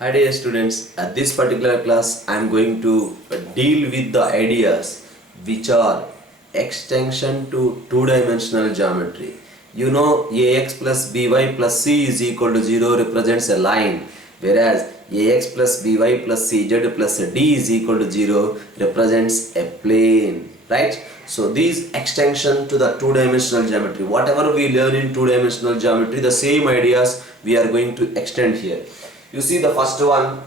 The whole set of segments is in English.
Hi dear students, at this particular class I am going to deal with the ideas which are extension to two-dimensional geometry. You know ax plus by plus c is equal to 0 represents a line, whereas ax plus by plus cz plus d is equal to 0 represents a plane, right? So these extension to the two-dimensional geometry, whatever we learn in two-dimensional geometry, the same ideas we are going to extend here. You see the first one,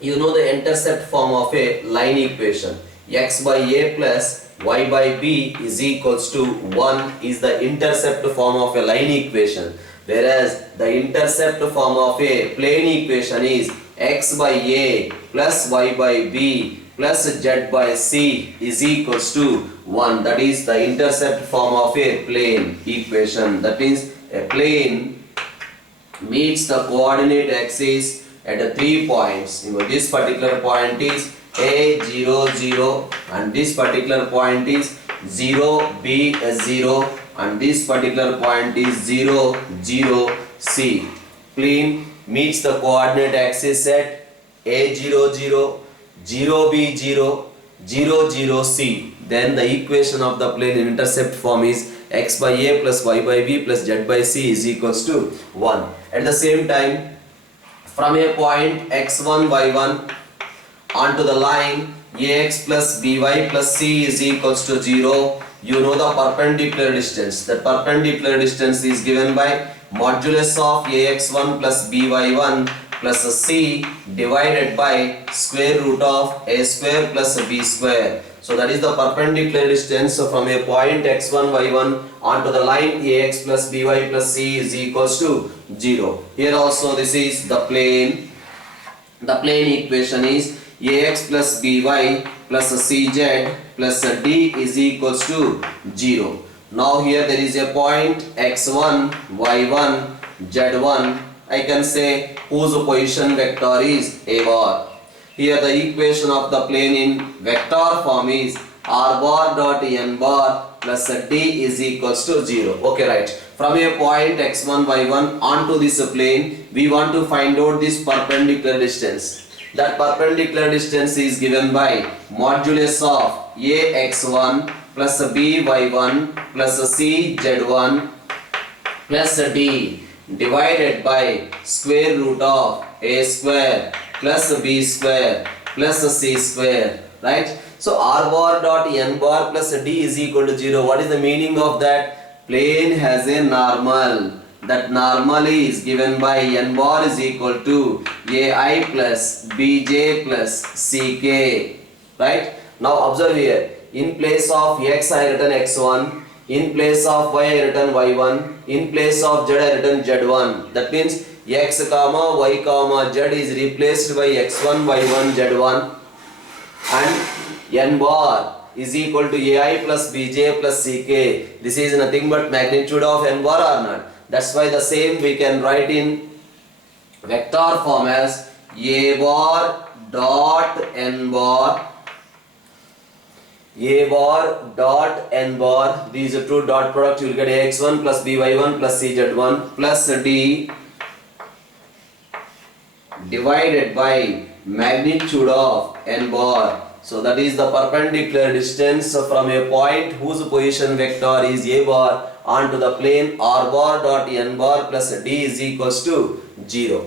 you know the intercept form of a line equation. X by a plus y by b is equals to 1 is the intercept form of a line equation. Whereas the intercept form of a plane equation is x by a plus y by b plus z by c is equals to 1. That is the intercept form of a plane equation. That means a plane meets the coordinate axis at 3 points. This particular point is A 0 0 and this particular point is 0 B 0 and this particular point is 0 0 C. Plane meets the coordinate axis at A 0 0 0 B 0 0 0 C. Then the equation of the plane in intercept form is x by a plus y by b plus z by c is equals to 1. At the same time, from a point x1 y1 onto the line ax plus by plus c is equals to 0, you know the perpendicular distance. The perpendicular distance is given by modulus of ax1 plus by1 plus c divided by square root of a square plus b square. So that is the perpendicular distance from a point x1 y1 onto the line ax plus by plus c is equals to 0. Here also this is the plane. The plane equation is ax plus by plus cz plus d is equals to 0. Now here there is a point x1 y1 z1. I can say whose position vector is a bar. Here the equation of the plane in vector form is r bar dot n bar plus d is equals to 0. Okay, right. From a point x1 y1 onto this plane, we want to find out this perpendicular distance. That perpendicular distance is given by modulus of ax1 plus by1 plus cz1 plus d divided by square root of a square plus b square plus c square, right? So r bar dot n bar plus d is equal to 0. What is the meaning of that? Plane has a normal. That normal is given by n bar is equal to ai plus bj plus ck, right? Now observe here, in place of x I written x1, in place of y I written y1, in place of z I written z1. That means x comma y comma z is replaced by x1 y1 z1 and n bar is equal to ai plus bj plus ck. This is nothing but magnitude of n bar or not. That's why the same we can write in vector form as a bar dot n bar, a bar dot n bar. These two dot product, you will get ax1 plus by1 plus cz1 plus d divided by magnitude of n bar. So that is the perpendicular distance from a point whose position vector is a bar onto the plane r bar dot n bar plus d is equals to 0.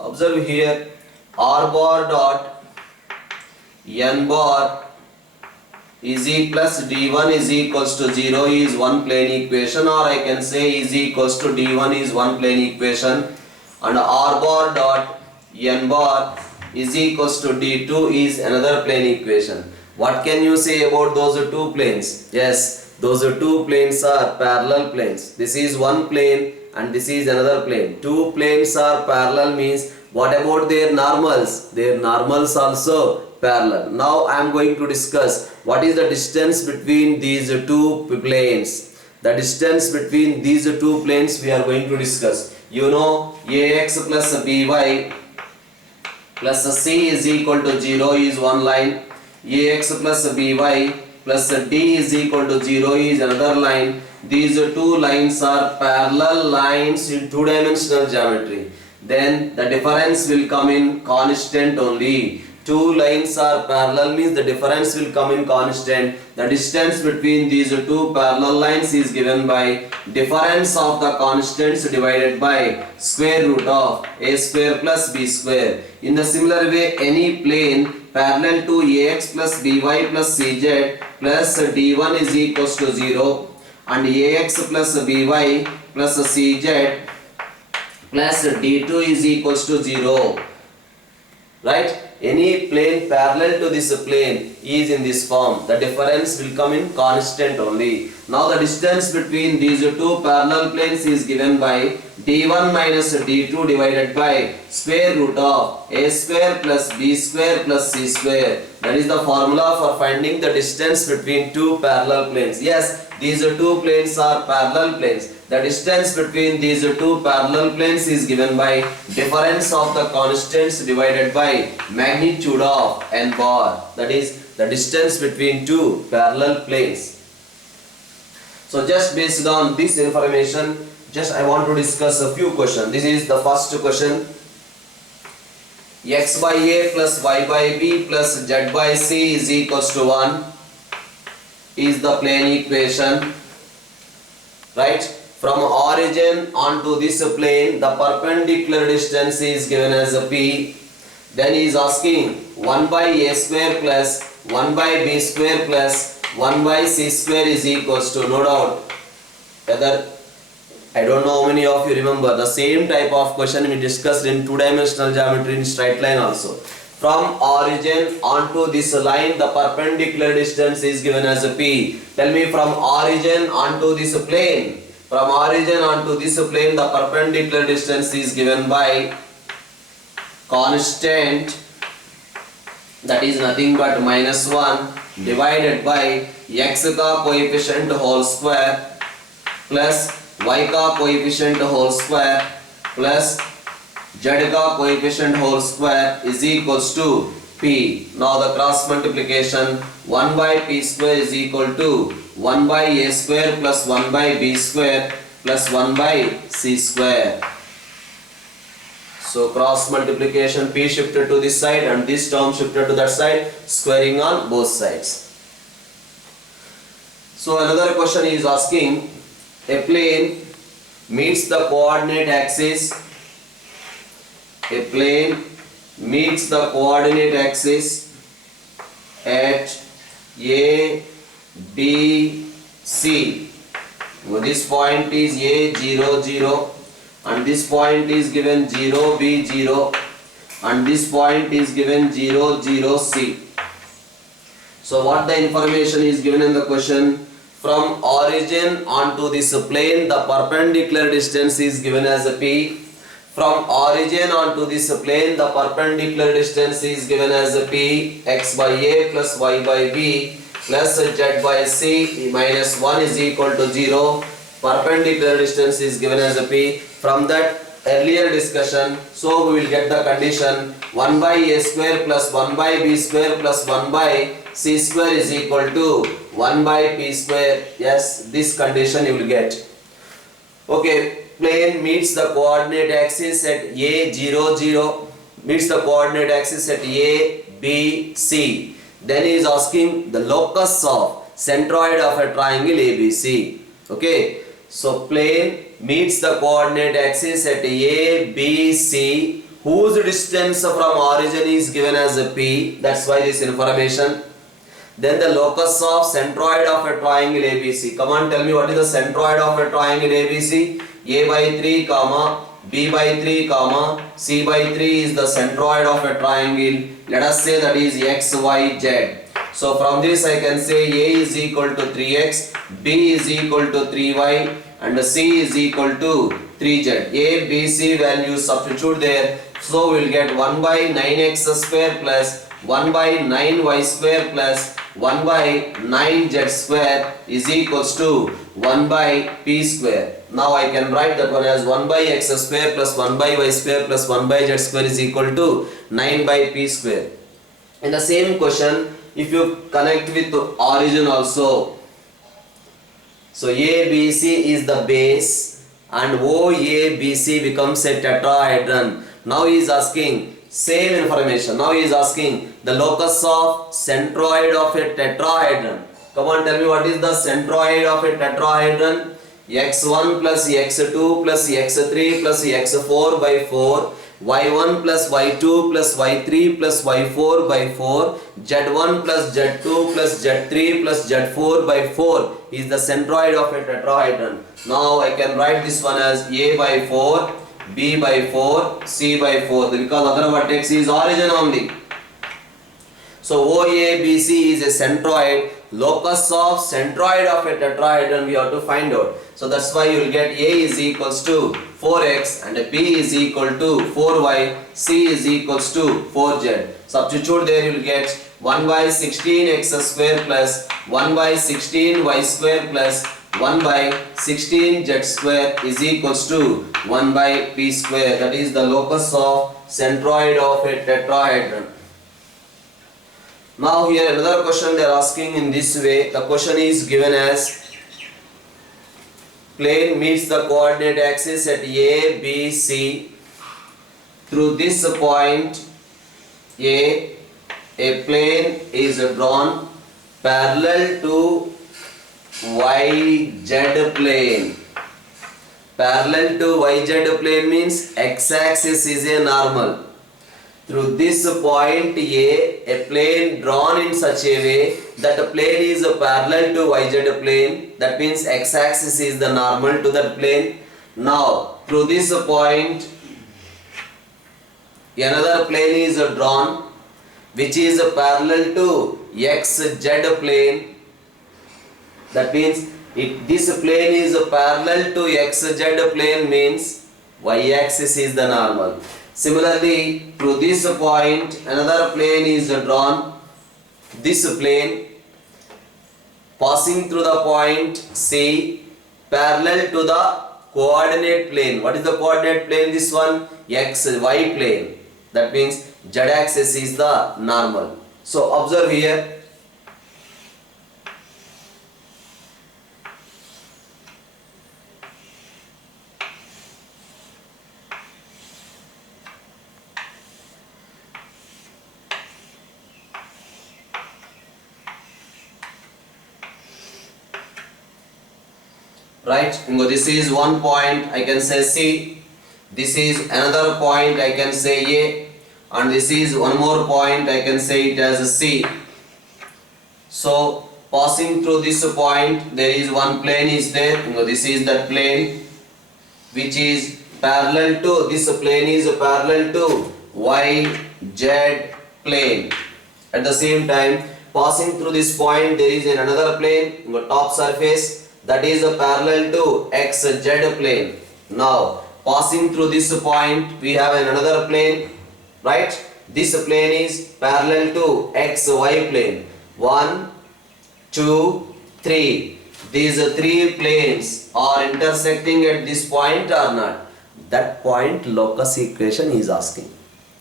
Observe here, r bar dot n bar is e plus d1 is equals to 0 is one plane equation, or I can say is equals to d1 is one plane equation, and r bar dot n bar is equals to d2 is another plane equation. What can you say about those two planes? Yes, those two planes are parallel planes. This is one plane and this is another plane. Two planes are parallel means what about their normals? Their normals also parallel. Now I am going to discuss what is the distance between these two planes. The distance between these two planes we are going to discuss. You know ax plus by plus c is equal to 0 is one line, ax plus by plus d is equal to 0 is another line, these two lines are parallel lines in two-dimensional geometry, then the difference will come in constant only. Two lines are parallel means the difference will come in constant. The distance between these two parallel lines is given by difference of the constants divided by square root of a square plus b square. In the similar way, any plane parallel to ax plus by plus cz plus d1 is equals to 0 and ax plus by plus cz plus d2 is equals to 0. Right? Any plane parallel to this plane is in this form. The difference will come in constant only. Now the distance between these two parallel planes is given by d1 minus d2 divided by square root of a square plus b square plus c square. That is the formula for finding the distance between two parallel planes. Yes, these two planes are parallel planes. The distance between these two parallel planes is given by difference of the constants divided by magnitude of n bar. That is the distance between two parallel planes. So just based on this information, just I want to discuss a few questions. This is the first question. X by a plus y by b plus z by c is equals to 1 is the plane equation. Right? From origin onto this plane, the perpendicular distance is given as a p. Then he is asking 1 by a square plus 1 by b square plus 1 by c square is equals to, no doubt, whether I don't know how many of you remember the same type of question we discussed in two-dimensional geometry in straight line also. From origin onto this line, the perpendicular distance is given as a p. Tell me, from origin onto this plane, from origin onto this plane, the perpendicular distance is given by constant, that is nothing but minus 1 divided by x का coefficient whole square plus y का coefficient whole square plus z का coefficient whole square is equals to p. Now the cross multiplication, 1 by p square is equal to 1 by a square plus 1 by b square plus 1 by c square. So cross multiplication, p shifted to this side and this term shifted to that side, squaring on both sides. So another question is asking, a plane meets the coordinate axis, a plane meets the coordinate axis at a, b, c. Well, this point is a, 0, 0 and this point is given 0, b, 0 and this point is given 0, 0, c. So what the information is given in the question? From origin onto this plane, the perpendicular distance is given as a p. From origin onto this plane, the perpendicular distance is given as a p, x by a plus y by b plus z by c minus 1 is equal to 0. Perpendicular distance is given as a p. From that earlier discussion, so we will get the condition 1 by a square plus 1 by b square plus 1 by c square is equal to 1 by p square. Yes, this condition you will get. Okay, plane meets the coordinate axis at a, 0, 0, meets the coordinate axis at a, b, c. Then he is asking the locus of centroid of a triangle ABC. Okay, so plane meets the coordinate axis at a, b, c, whose distance from origin is given as a p. That's why this information. Then the locus of centroid of a triangle ABC. Come on, tell me, what is the centroid of a triangle ABC? A by 3 comma b by 3 comma c by 3 is the centroid of a triangle. Let us say that is x, y, z. So from this I can say a is equal to 3x, b is equal to 3y and c is equal to 3z. A, b, c values substitute there. So we will get 1 by 9x square plus 1 by 9y square plus 1 by 9z square is equals to 1 by p square. Now I can write that one as 1 by x square plus 1 by y square plus 1 by z square is equal to 9 by p square. In the same question, if you connect with the origin also, So ABC is the base and OABC becomes a tetrahedron. Now he is asking same information. Now he is asking the locus of centroid of a tetrahedron. Come on, tell me what is the centroid of a tetrahedron? X1 plus X2 plus X3 plus X4 by 4, Y1 plus Y2 plus Y3 plus Y4 by 4, Z1 plus Z2 plus Z3 plus Z4 by 4 is the centroid of a tetrahedron. Now I can write this one as A by 4, B by 4, C by 4 because other vertex is origin only. So OABC is a centroid. Locus of centroid of a tetrahedron we have to find out. So that's why you will get A is equals to 4x and B is equal to 4y, C is equals to 4z. Substitute there you will get 1 by 16x square plus 1 by 16y square plus 1 by 16z square is equals to 1 by p square. That is the locus of centroid of a tetrahedron. Now here another question they are asking in this way. The question is given as plane meets the coordinate axis at A, B, C. Through this point A plane is drawn parallel to YZ plane. Parallel to YZ plane means x-axis is a normal. Through this point A plane drawn in such a way that the plane is parallel to YZ plane. That means x-axis is the normal to that plane. Now through this point another plane is drawn which is parallel to XZ plane. That means if this plane is parallel to XZ plane means y-axis is the normal. Similarly, through this point another plane is drawn. This plane passing through the point C parallel to the coordinate plane. What is the coordinate plane? This one XY plane. That means Z-axis is the normal. So observe here. Right, this is one point I can say C, this is another point I can say A, and this is one more point I can say it as a C. So passing through this point there is one plane is there. This is that plane which is parallel to, this plane is parallel to YZ plane. At the same time passing through this point there is another plane, top surface, that is parallel to XZ plane. Now passing through this point we have another plane, right? This plane is parallel to XY plane. 1, 2, 3. These three planes are intersecting at this point or not? That point locus equation is asking,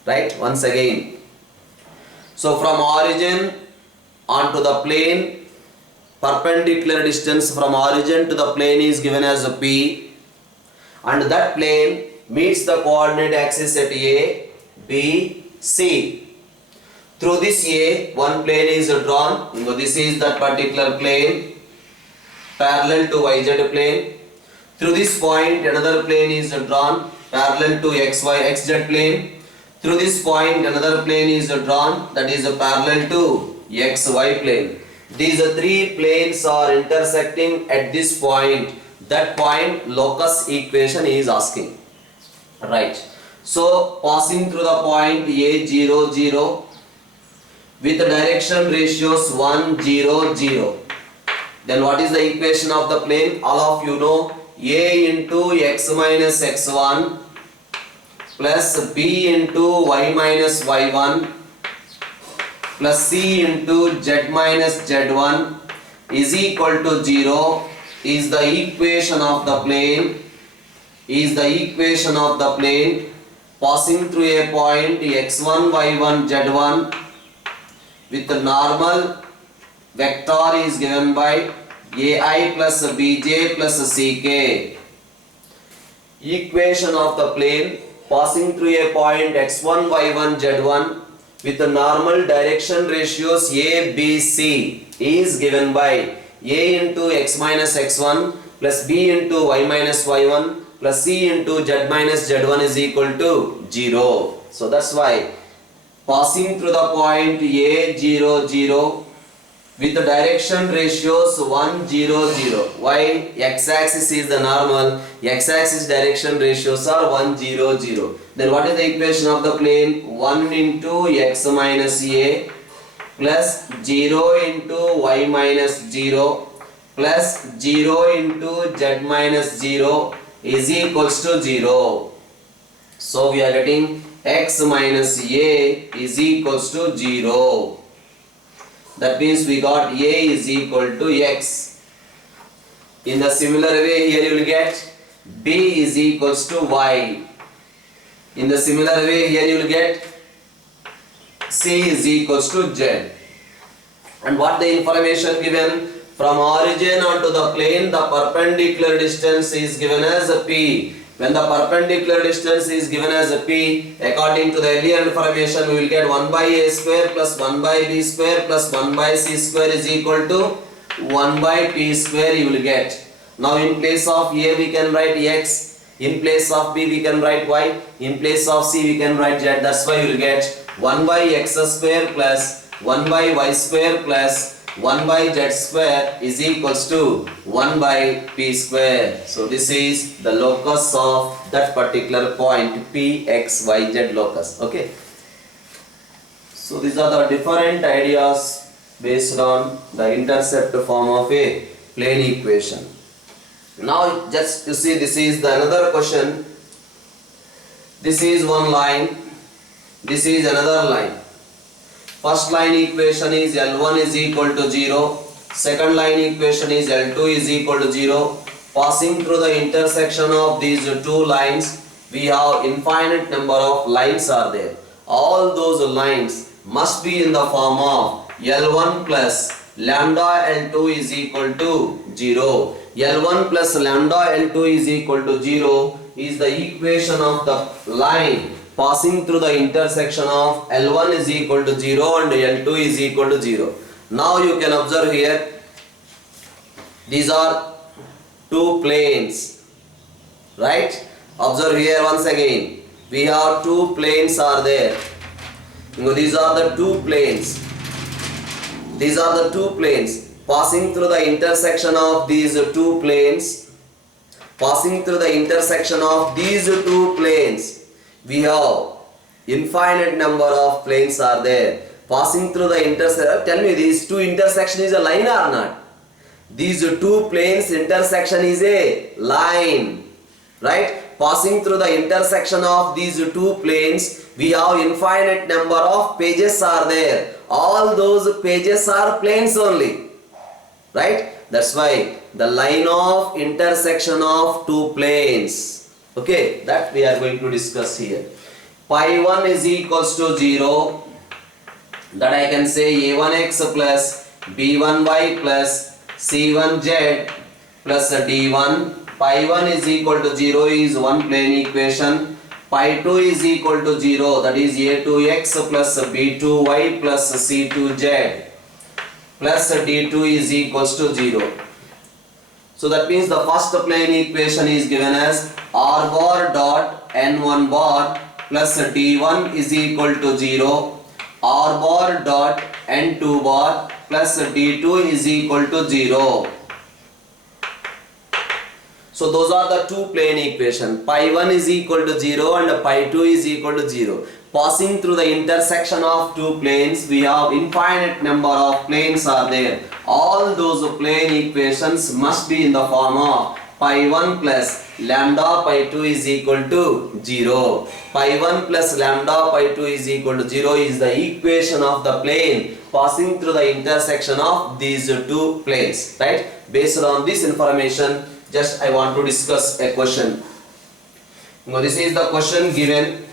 right? Once again, so from origin onto the plane, perpendicular distance from origin to the plane is given as P, and that plane meets the coordinate axis at A, B, C. Through this A, one plane is drawn. This is that particular plane parallel to YZ plane. Through this point another plane is drawn parallel to XZ plane. Through this point another plane is drawn, that is parallel to XY plane. These three planes are intersecting at this point. That point locus equation is asking, right? So passing through the point A 0 0 with direction ratios 1 0 0. Then what is the equation of the plane? All of you know, A into x minus x1 plus B into y minus y1 plus C into Z minus Z1 is equal to 0 is the equation of the plane, passing through a point x1 y1 z1 with the normal vector is given by AI plus BJ plus CK. Equation of the plane passing through a point x1, y1, z1 with the normal direction ratios A, B, C is given by A into x minus x1 plus B into y minus y1 plus C into z minus z1 is equal to 0. So that's why passing through the point A, 0, 0 with the direction ratios 1, 0, 0. Why? X-axis is the normal, X-axis direction ratios are 1, 0, 0. Then what is the equation of the plane? 1 into x minus a plus 0 into y minus 0 plus 0 into z minus 0 is equals to 0. So we are getting x minus a is equals to 0. That means we got a is equal to x. In the similar way, here you will get b is equals to y. In the similar way, here you will get c is equals to z. And what the information given? From origin onto the plane, the perpendicular distance is given as a p. When the perpendicular distance is given as a p, according to the earlier information, we will get 1 by a square plus 1 by b square plus 1 by c square is equal to 1 by p square you will get. Now in place of a we can write x, in place of b we can write y, in place of c we can write z. That's why you will get 1 by x square plus 1 by y square plus 1 by z square is equals to 1 by p square. So this is the locus of that particular point p, x, y, z locus. Okay. So these are the different ideas based on the intercept form of a plane equation. Now just you see, this is the another question. This is one line, this is another line. First line equation is L1 is equal to 0. Second line equation is L2 is equal to 0. Passing through the intersection of these two lines, we have infinite number of lines are there. All those lines must be in the form of L1 plus lambda L2 is equal to 0. L1 plus lambda L2 is equal to 0 is the equation of the line passing through the intersection of L1 is equal to 0 and L2 is equal to 0. Now you can observe here, these are two planes, right? Observe here once again, we have two planes are there. These are the two planes. These are the two planes. Passing through the intersection of these two planes, passing through the intersection of these two planes, we have infinite number of planes are there. Passing through the intersection, tell me, these two intersection is a line or not? These two planes intersection is a line, right? Passing through the intersection of these two planes, we have infinite number of pages are there. All those pages are planes only, right? That's why the line of intersection of two planes. Okay, that we are going to discuss here. Pi 1 is equals to 0. That I can say a1x plus b1y plus c1z plus d1. Pi 1 is equal to 0 is one plane equation. Pi 2 is equal to 0. That is a2x plus b2y plus c2z plus d2 is equals to 0. So that means the first plane equation is given as r bar dot n1 bar plus d1 is equal to 0, r bar dot n2 bar plus d2 is equal to 0. So those are the two plane equation. Pi 1 is equal to 0 and pi 2 is equal to 0. Passing through the intersection of two planes, we have infinite number of planes are there. All those plane equations must be in the form of pi 1 plus lambda pi 2 is equal to 0. Pi 1 plus lambda pi 2 is equal to 0 is the equation of the plane passing through the intersection of these two planes, right? Based on this information, just I want to discuss a question. Now this is the question given.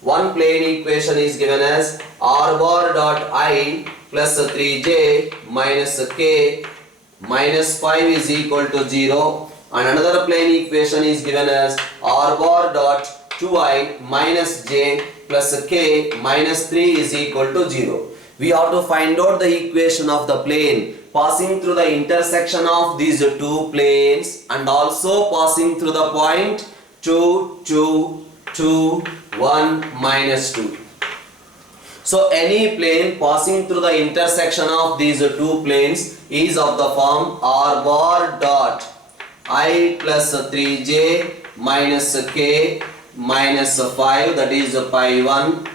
One plane equation is given as r bar dot I plus 3j minus k minus 5 is equal to 0, and another plane equation is given as r bar dot 2i minus j plus k minus 3 is equal to 0. We have to find out the equation of the plane passing through the intersection of these two planes and also passing through the point 2, 2, 2, 1, minus 2. So any plane passing through the intersection of these two planes is of the form r bar dot I plus 3j minus k minus 5, that is pi 1,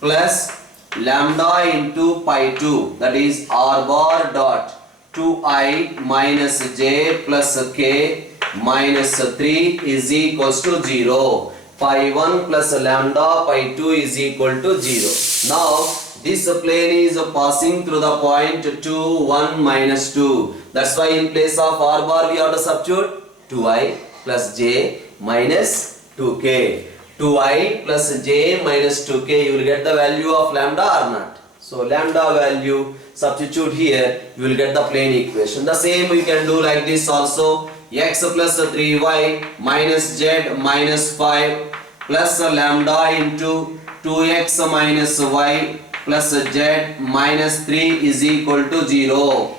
plus lambda into pi 2, that is r bar dot 2i minus j plus k minus 3 is equals to 0. Pi 1 plus lambda pi 2 is equal to 0. Now this plane is passing through the point 2, 1, minus 2. That's why in place of r bar we have to substitute 2i plus j minus 2k. 2i plus j minus 2k, you will get the value of lambda or not. So lambda value substitute here, you will get the plane equation. The same we can do like this also. X plus 3y minus z minus 5 plus lambda into 2x minus y plus z minus 3 is equal to 0.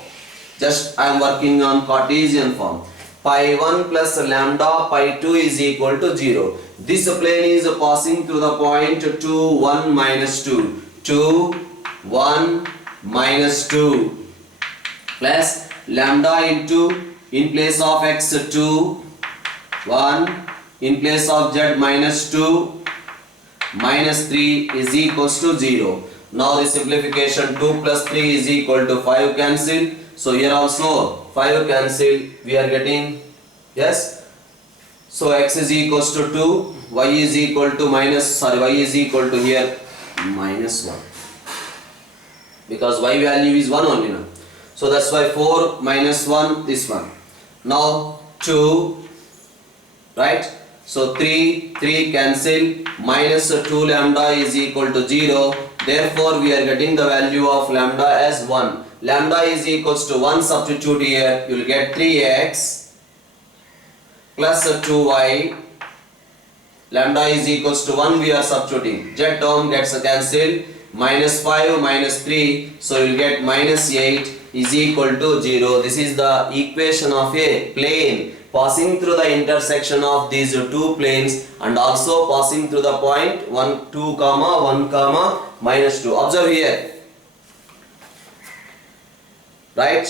Just I am working on Cartesian form. Pi 1 plus lambda pi 2 is equal to 0. This plane is passing through the point 2, 1, minus 2. 2, 1, minus 2 plus lambda into, in place of x 2, 1, in place of z minus 2, minus 3 is equals to 0. Now the simplification, 2 plus 3 is equal to 5 cancel. So here also 5 cancel, we are getting, yes. So x is equals to 2, y is equal to y is equal to here minus 1. Because y value is 1 only now. So that's why 4 minus 1, this one. Now 2, right? So 3 cancel, minus 2 lambda is equal to 0. Therefore we are getting the value of lambda as 1. Lambda is equals to 1, substitute here, you will get 3x plus 2y. Lambda is equals to 1, we are substituting. Z term gets cancelled. Minus 5 minus 3, so you will get minus 8 is equal to 0. This is the equation of a plane passing through the intersection of these two planes and also passing through the point 1, 2, 1, minus 2. Observe here, right?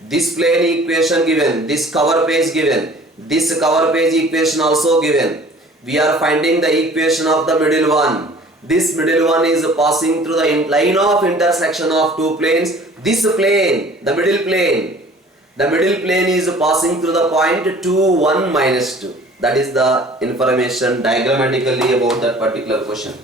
This plane equation given, this cover page given, this cover page equation also given. We are finding the equation of the middle one. This middle one is passing through the line of intersection of two planes. This plane, the middle plane is passing through the point 2, 1, minus 2. That is the information diagrammatically about that particular question.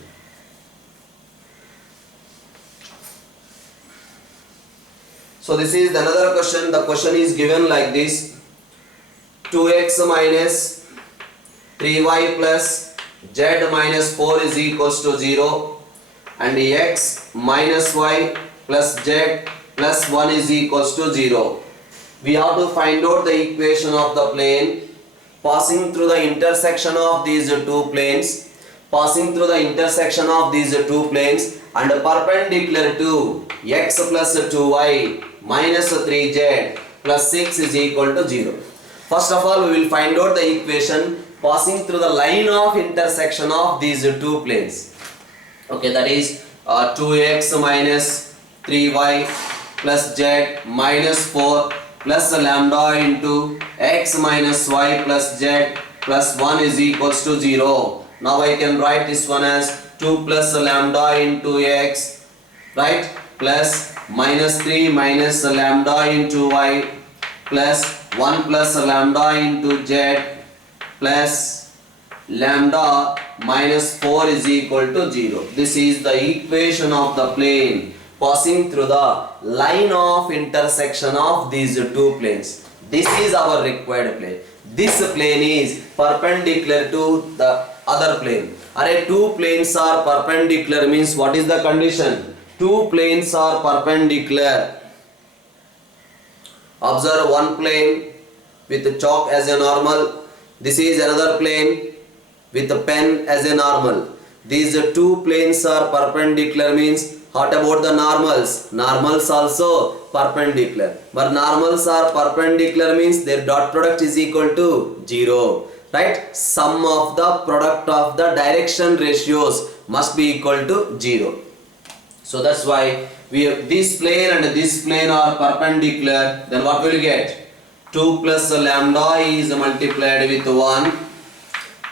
So this is another question. The question is given like this: 2x minus 3y plus z minus 4 is equals to 0 and x minus y plus z plus 1 is equals to 0. We have to find out the equation of the plane passing through the intersection of these two planes, and perpendicular to x plus 2y minus 3z plus 6 is equal to 0. First of all, we will find out the equation passing through the line of intersection of these two planes. Okay, that is 2x minus 3y plus z minus 4 plus lambda into x minus y plus z plus 1 is equals to 0. Now I can write this one as 2 plus lambda into x, right, plus minus 3 minus lambda into y plus 1 plus lambda into z plus lambda minus 4 is equal to 0. This is the equation of the plane passing through the line of intersection of these two planes. This is our required plane. This plane is perpendicular to the other plane. Array, two planes are perpendicular means what is the condition? Two planes are perpendicular. Observe one plane with the chalk as a normal. This is another plane with the pen as a normal. These two planes are perpendicular, means what about the normals? Normals also perpendicular. But normals are perpendicular means their dot product is equal to 0. Right? Sum of the product of the direction ratios must be equal to 0. So that's why we have this plane and this plane are perpendicular. Then what will you get? 2 plus lambda is multiplied with 1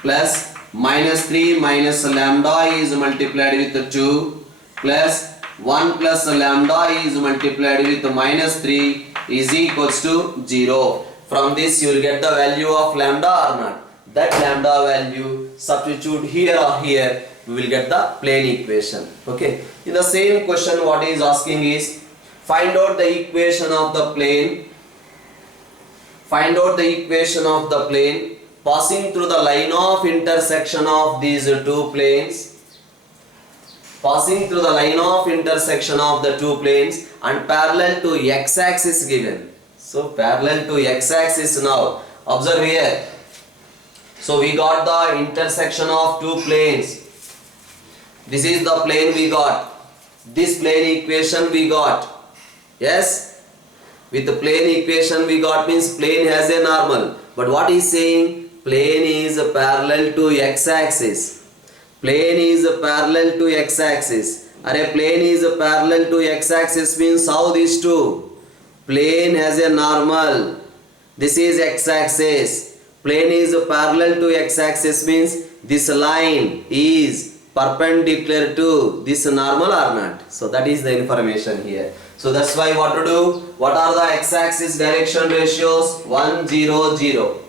plus minus 3 minus lambda is multiplied with 2 plus 1 plus lambda is multiplied with minus 3 is equals to 0. From this you will get the value of lambda or not. That lambda value substitute here or here, we will get the plane equation. Okay. In the same question what he is asking is find out the equation of the plane. Find out the equation of the plane passing through the line of intersection of these two planes. Passing through the line of intersection of the two planes and parallel to x-axis given. So parallel to x-axis now. Observe here. So we got the intersection of two planes. This is the plane we got. This plane equation we got. Yes? With the plane equation we got means plane has a normal. But what is saying? Plane is parallel to x-axis. Plane is parallel to x-axis. Array plane is parallel to x-axis means how these two? Plane has a normal. This is x-axis. Plane is parallel to x-axis means this line is perpendicular to this normal or not. So that is the information here. So that's why what to do? What are the x-axis direction ratios? 1, 0, 0.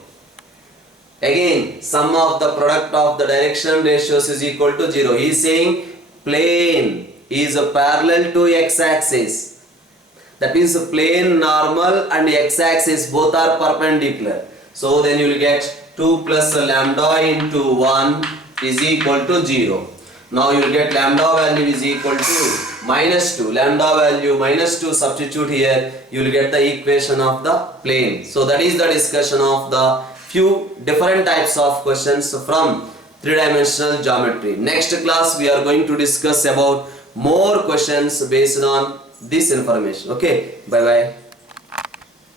Again, sum of the product of the direction ratios is equal to 0. He is saying plane is parallel to x-axis. That means plane normal and x-axis both are perpendicular. So then you will get 2 plus lambda into 1 is equal to 0. Now you will get lambda value is equal to minus 2. Lambda value minus 2 substitute here. You will get the equation of the plane. So that is the discussion of the few different types of questions from three-dimensional geometry. Next class we are going to discuss about more questions based on this information. Okay, bye bye.